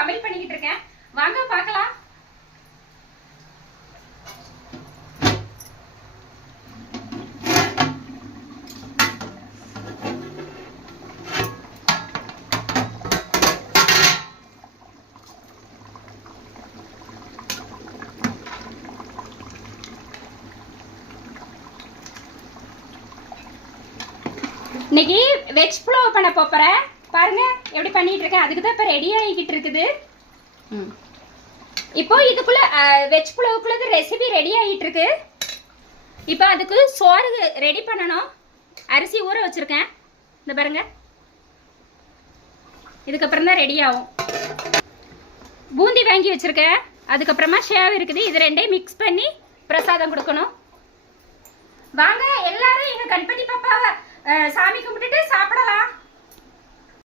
சமையல் பண்ணிக்கிட்டு இருக்கேன். வாங்க பார்க்கலாம். இன்னைக்கு வெஜ் புலாவ் பண்ண போறேன். பாருங்க எப்படி பண்ணிட்டு இருக்கேன். அதுக்கு தான் இப்போ ரெடி ஆகிக்கிட்டு இருக்குது. இப்போ இதுக்குள்ள வெஜ் புலாவுக்குள்ளது ரெசிபி ரெடி ஆகிட்டு இருக்கு. இப்போ அதுக்கு சோறு ரெடி பண்ணணும். அரிசி ஊற வச்சிருக்கேன். இந்த பாருங்க, இதுக்கப்புறம் தான் ரெடி ஆகும். பூந்தி வாங்கி வச்சிருக்கேன். அதுக்கப்புறமா ஷேவ் இருக்குது. இது ரெண்டையும் மிக்ஸ் பண்ணி பிரசாதம் கொடுக்கணும். வாங்க எல்லாரும் எங்க கணபதி பாப்பாவை சாமி கும்பிட்டுட்டு